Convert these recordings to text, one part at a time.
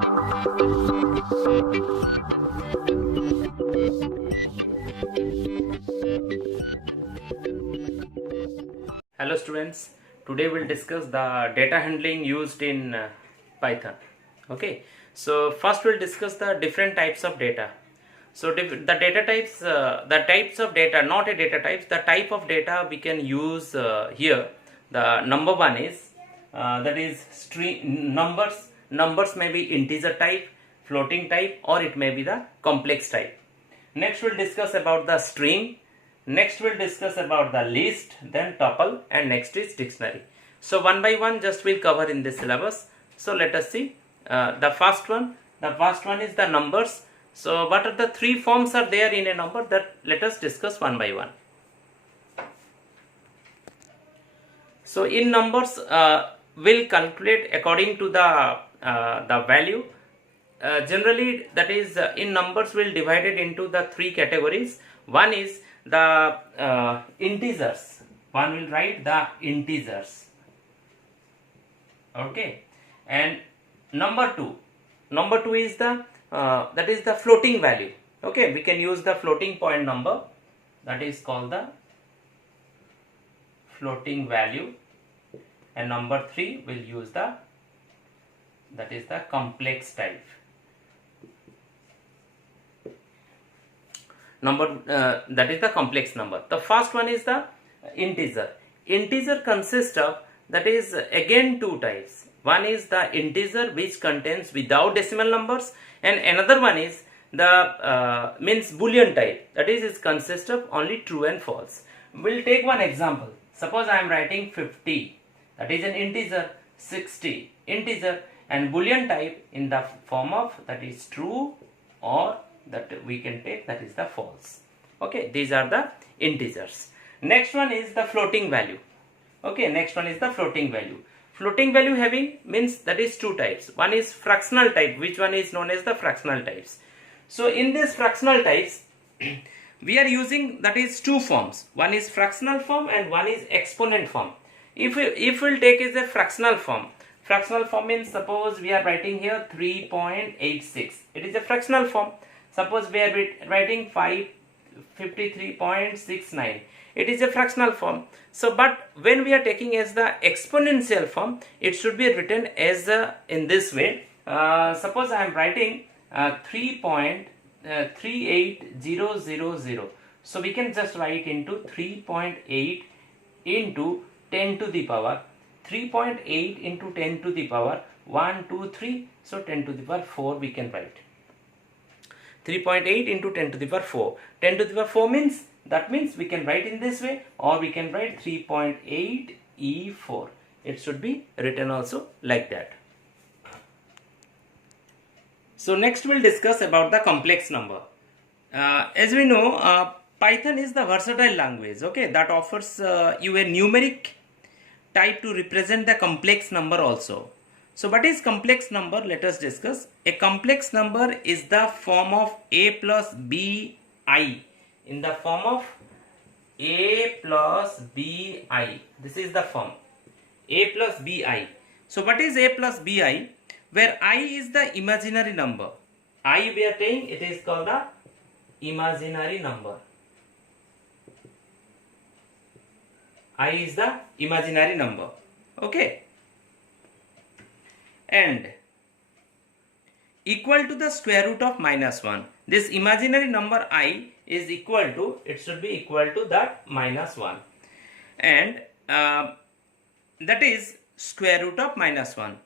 Hello students, today we'll discuss the data handling used in Python. Okay, so first we'll discuss the different types of data. So the data types, the types of data, not a data types, the type of data we can use here. The number one is that is string numbers. Numbers may be integer type, floating type, or it may be the complex type. Next we'll discuss about the string. Next we'll discuss about the list, then tuple, and next is dictionary. So one by one just we'll cover in this syllabus. So let us see the first one. The first one is the numbers. So what are the three forms are there in a number? That let us discuss one by one. So in numbers we'll calculate according to the value. Generally that is in numbers we'll divide it into the three categories. One is the integers. One will write the integers. Okay, and number two is the that is the floating value. Okay, we can use the floating point number, that is called the floating value. And number three will use the, that is the complex type. That is the complex number. The first one is the integer. Integer consists of, that is again two types. One is the integer which contains without decimal numbers, and another one is the means boolean type, that is it consists of only true and false. We'll take one example. Suppose I am writing 50, that is an integer, 60 integer, and boolean type in the form of, that is true, or that we can take, that is the false. Okay, these are the integers. Next one is the floating value. Okay, next one is the floating value. Floating value having means that is two types. One is fractional type, which one is known as the fractional types. So in this fractional types we are using, that is two forms. One is fractional form and one is exponent form. If we'll take as a fractional form means, suppose we are writing here 3.86. It is a fractional form. Suppose we are writing 53.69. It is a fractional form. So but when we are taking as the exponential form, it should be written as in this way. Suppose I am writing 3.38000. So we can just write into 3.8 into 10 to the power 3.8 into 10 to the power 1, 2, 3. So 10 to the power 4 we can write. 3.8 into 10 to the power 4. 10 to the power 4 means, that means we can write in this way, or we can write 3.8 E4. It should be written also like that. So next we'll discuss about the complex number. As we know, Python is the versatile language, okay, that offers you a numeric type to represent the complex number also. So what is complex number? Let us discuss. A complex number is the form of a plus bi. In the form of a plus bi. This is the form a plus bi. So what is a plus bi? Where I is the imaginary number. I we are saying it is called the imaginary number. I is the imaginary number. Okay. And equal to the square root of -1. This imaginary number I is equal to, it should be equal to that -1. And that is square root of -1.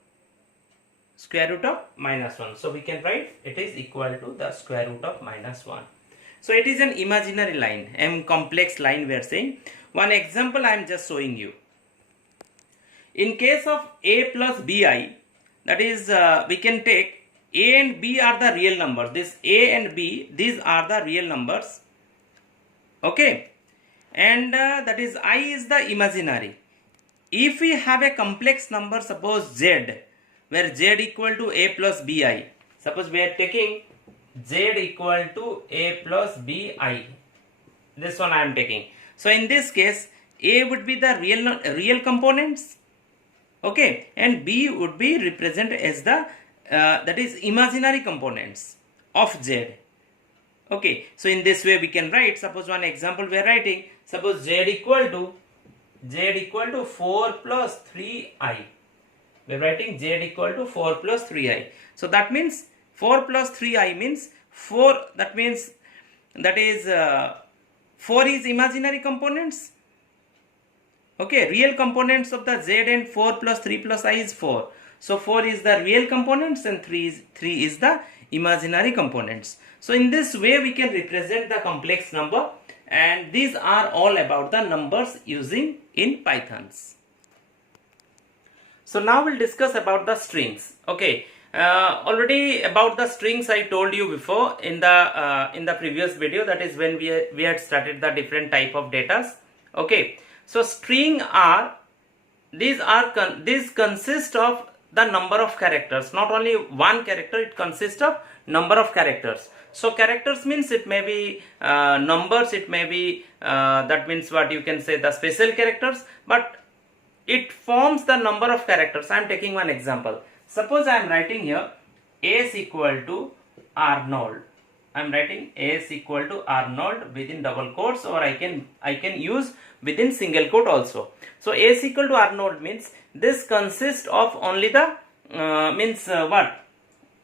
Square root of -1. So we can write it is equal to the square root of -1. So it is an imaginary line, complex line we are saying. One example I am just showing you. In case of a plus bi, that is we can take a and b are the real numbers. This a and b, these are the real numbers. Okay, and that is I is the imaginary. If we have a complex number, suppose z, where z equal to a plus bi. Suppose we are taking z equal to a plus bi. This one I am taking. So in this case, a would be the real components, okay, and b would be represented as the that is imaginary components of z. Okay, so in this way we can write, suppose one example we are writing, suppose z equal to 4 plus 3i. We are writing z equal to 4 plus 3i. So that means 4 plus 3i means 4, that means that is 4 is imaginary components. Okay, real components of the z and 4 plus 3 plus i is 4. So 4 is the real components and 3 is the imaginary components. So in this way we can represent the complex number, and these are all about the numbers using in Pythons. So now we'll discuss about the strings. Okay, already about the strings I told you before in the previous video, that is when we had started the different type of datas. Okay, so string are these consist of the number of characters, not only one character, it consists of number of characters. So characters means it may be numbers, it may be that means what you can say the special characters, but it forms the number of characters. I am taking one example. Suppose I am writing here S equal to Arnold. I am writing S equal to Arnold within double quotes, or I can use within single quote also. So S equal to Arnold means this consists of only the what?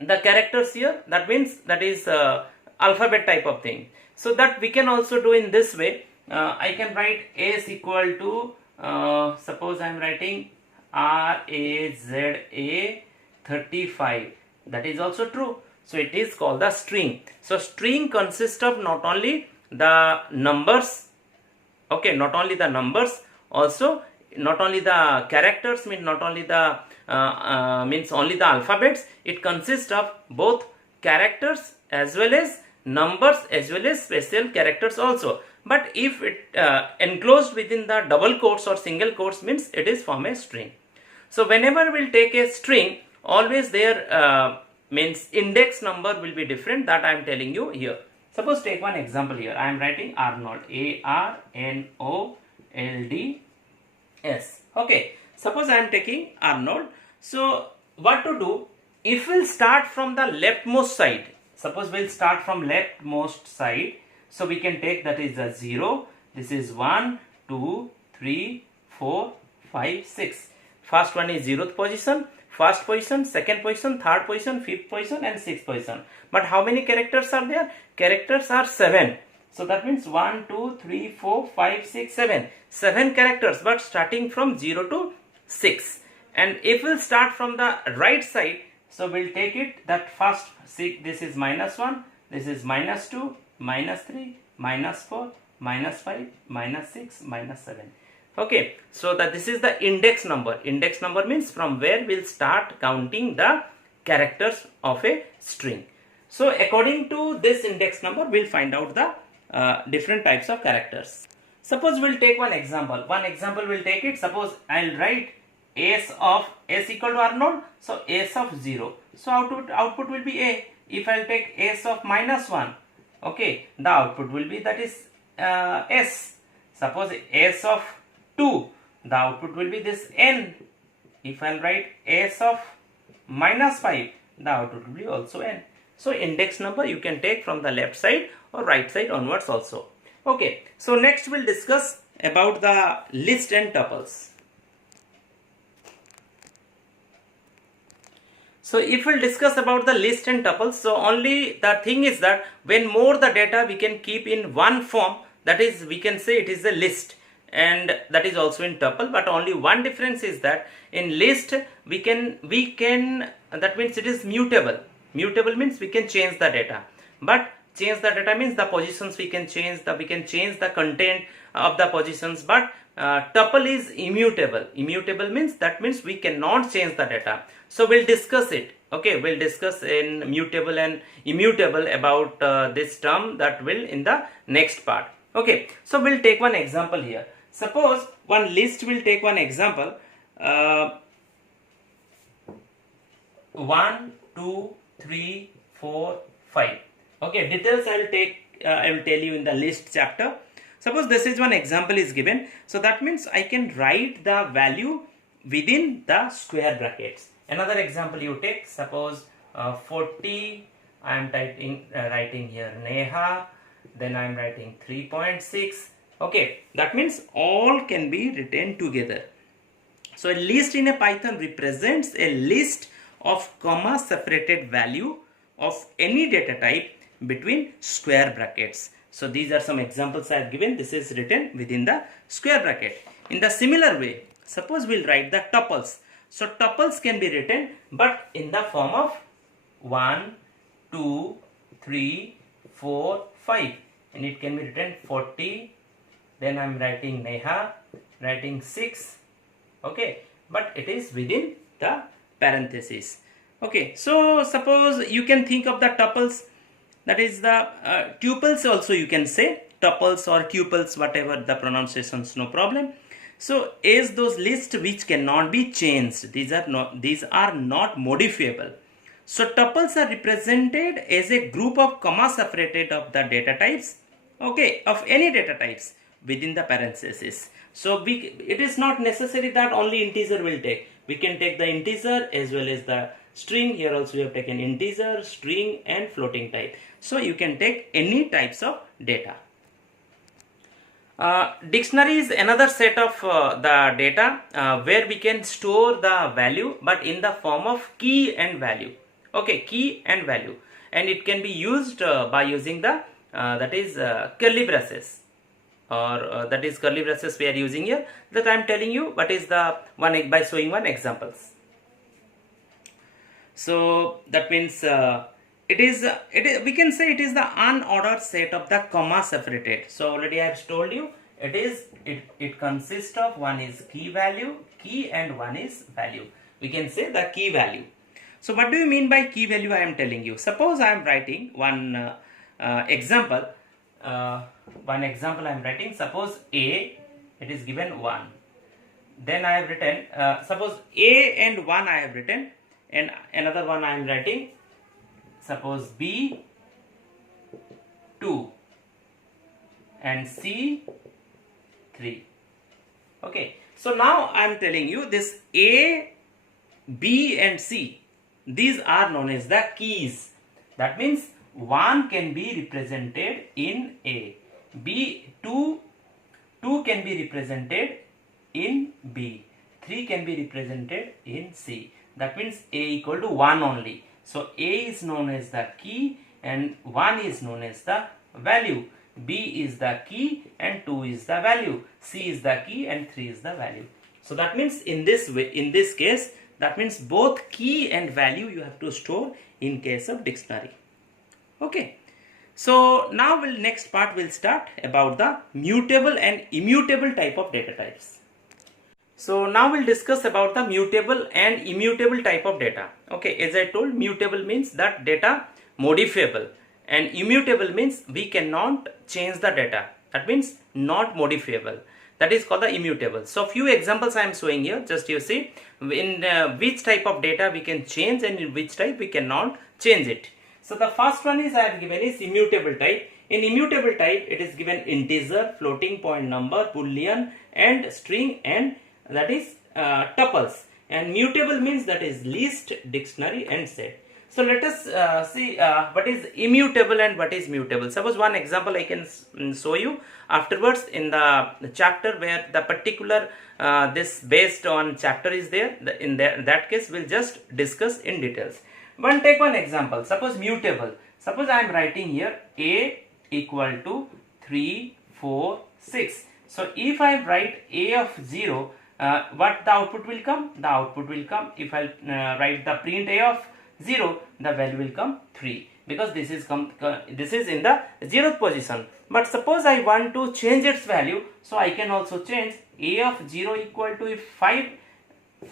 The characters here. That means that is alphabet type of thing. So that we can also do in this way. I can write S equal to suppose I am writing RAZA 35. That is also true. So it is called the string. So string consists of not only the numbers, okay, not only the numbers, also not only the characters, means not only the means only the alphabets. It consists of both characters as well as numbers as well as special characters also. But if it enclosed within the double quotes or single quotes, means it is from a string. So whenever we'll take a string, always their means index number will be different. That I am telling you here. Suppose take one example here. I am writing Arnold, ARNOLDS. Okay. Suppose I am taking Arnold. So what to do? If we'll start from the leftmost side, suppose we'll start from leftmost side. So we can take that is a 0. This is 1, 2, 3, 4, 5, 6. First one is 0th position, first position, second position, third position, fifth position and sixth position. But how many characters are there? Characters are 7. So that means 1, 2, 3, 4, 5, 6, 7. 7 characters, but starting from 0 to 6. And if we'll start from the right side, so we'll take it that first 6, this is -1, this is -2, -3, -4, -5, -6, -7. Okay, so that this is the index number. Index number means from where we'll start counting the characters of a string. So according to this index number, we'll find out the different types of characters. Suppose we'll take one example. One example we'll take it. Suppose I'll write S equal to Arnold. So S of 0. So output will be A. If I'll take S of -1, okay, the output will be that is S. Suppose S of 2, the output will be this N. If I'll write S of -5, the output will be also N. So index number you can take from the left side or right side onwards also. Okay, so next we'll discuss about the list and tuples. So if we'll discuss about the list and tuples, so only the thing is that when more the data we can keep in one form, that is we can say it is a list, and that is also in tuple. But only one difference is that in list we can that means it is mutable. Mutable means we can change the data, but change the data means the positions we can change the content of the positions. But tuple is immutable. Immutable means that means we cannot change the data. So we'll discuss it. Okay, we'll discuss in mutable and immutable about this term, that will in the next part. Okay, so we'll take one example here. Suppose one list will take one example. 1, 2, 3, 4, 5. Okay, details I will tell you in the list chapter. Suppose this is one example is given. So that means I can write the value within the square brackets. Another example you take. Suppose 40, I am writing here Neha, then I am writing 3.6. Okay, that means all can be written together. So a list in a Python represents a list of comma separated value of any data type between square brackets. So these are some examples I have given. This is written within the square bracket. In the similar way, suppose we'll write the tuples. So tuples can be written but in the form of 1, 2, 3, 4, 5, and it can be written 40, then I am writing Neha, writing 6, okay, but it is within the parenthesis. Okay, so suppose you can think of the tuples, that is the tuples also you can say, tuples or tuples, whatever the pronunciations, no problem. So as those lists which cannot be changed, these are not modifiable. So tuples are represented as a group of comma separated of the data types, okay, of any data types within the parenthesis. So it is not necessary that only integer will take. We can take the integer as well as the string. Here also we have taken integer, string and floating type. So you can take any types of data. Dictionary is another set of the data where we can store the value but in the form of key and value. Okay, key and value, and it can be used by using the curly braces, or that is curly braces we are using here. That I am telling you what is the one by showing one examples. So that means we can say it is the unordered set of the comma separated. So already I have told you it consists of one is key and one is value. We can say the key value. So what do you mean by key value? I am telling you. Suppose I am writing one example. One example I am writing. Suppose A, it is given 1. Then I have written, suppose A and 1 I have written, and another one I am writing. Suppose B 2 and C 3. Okay. So now I am telling you this A, B and C. These are known as the keys. That means 1 can be represented in A. two can be represented in B. 3 can be represented in C. That means A equal to 1 only. So A is known as the key and 1 is known as the value. B is the key and 2 is the value. C is the key and 3 is the value. So that means in this case, that means both key and value you have to store in case of dictionary. Okay. So now next part will start about the mutable and immutable type of data types. So now we'll discuss about the mutable and immutable type of data. Okay, as I told, mutable means that data modifiable, and immutable means we cannot change the data. That means not modifiable. That is called the immutable. So few examples I am showing here. Just you see in which type of data we can change and in which type we cannot change it. So the first one is I have given is immutable type. In immutable type, it is given integer, floating point number, boolean and string, and that is tuples. And mutable means that is list, dictionary and set. So let us see what is immutable and what is mutable. Suppose one example I can show you afterwards in the chapter where the particular this based on chapter is there. In that case we'll just discuss in details. Take one example. Suppose mutable. Suppose I am writing here A equal to 3, 4, 6. So if I write A of 0, what the output will come? The output will come, if I write the print A of 0, the value will come 3, because this is in the 0th position. But suppose I want to change its value, so I can also change A of 0 equal to, if 5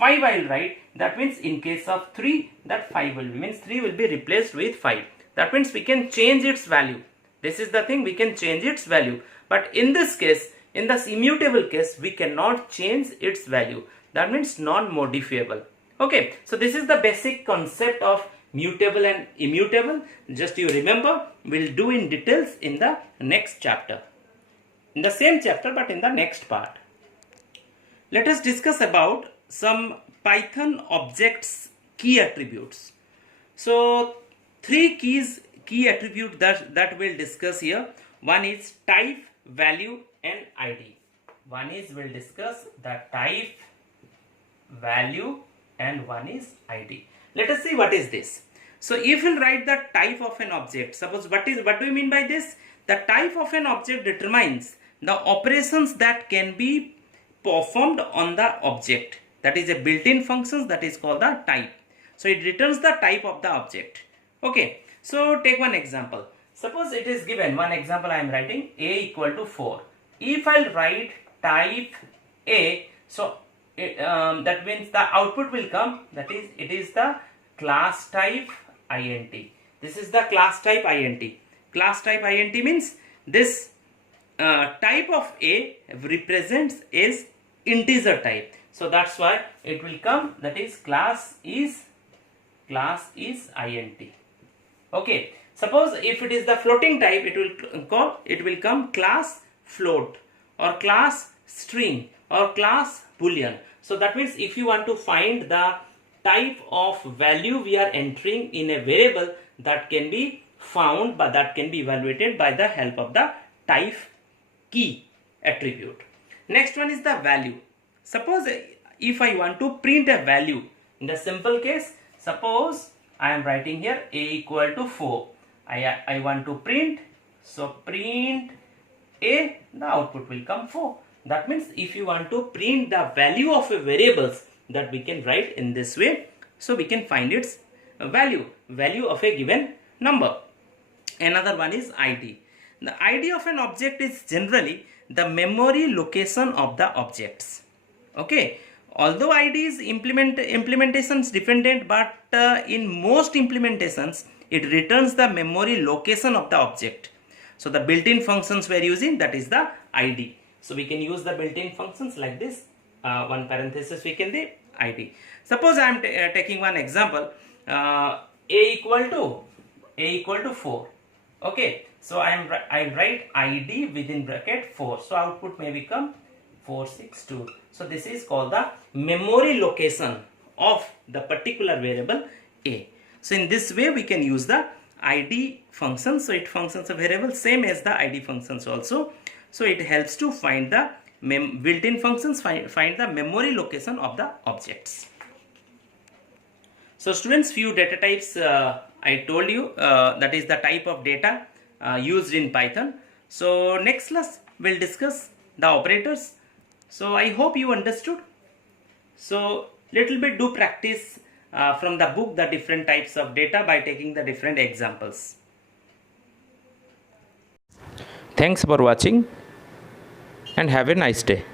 I will write, that means in case of 3, that 5 will be, means 3 will be replaced with 5. That means we can change its value. This is the thing, we can change its value. But in this case, in this immutable case, we cannot change its value. That means non-modifiable. Okay, so this is the basic concept of mutable and immutable. Just you remember, we'll do in details in the next chapter. In the same chapter, but in the next part. Let us discuss about some Python objects key attributes. So three key attribute that we'll discuss here. One is type, value and ID. One is we'll discuss the type, value and one is ID. Let us see what is this. So if we'll write the type of an object, suppose what do you mean by this? The type of an object determines the operations that can be performed on the object. That is a built-in function that is called the type. So it returns the type of the object. Okay, so take one example. Suppose it is given, one example I am writing, a equal to 4. If I write type a, so that means the output will come, that is, it is the class type int. This is the class type int. Class type int means this type of a represents is integer type. So that's why it will come, that is class is int. Okay, suppose if it is the floating type, it will come class float or class string or class boolean. So that means if you want to find the type of value we are entering in a variable, that can be found, but that can be evaluated by the help of the type key attribute. Next one is the value. Suppose if I want to print a value, in the simple case, suppose I am writing here a equal to 4. I want to print, so print a, the output will come 4. That means if you want to print the value of a variables, that we can write in this way. So we can find its value of a given number. Another one is ID. The ID of an object is generally the memory location of the objects. Okay, although ID is implementations dependent, but in most implementations it returns the memory location of the object. So the built-in functions we are using, that is the ID. So we can use the built-in functions like this. One parenthesis we can do ID. Suppose I am taking one example, a equal to 4. Okay, so I write ID within bracket 4. So output may become 462. So this is called the memory location of the particular variable a. So in this way we can use the ID function. So it functions a variable same as the ID functions also. So it helps to find the built-in functions, find the memory location of the objects. So students, few data types I told you, that is the type of data used in Python. So next class we'll discuss the operators. So I hope you understood. So little bit do practice from the book the different types of data by taking the different examples. Thanks for watching and have a nice day.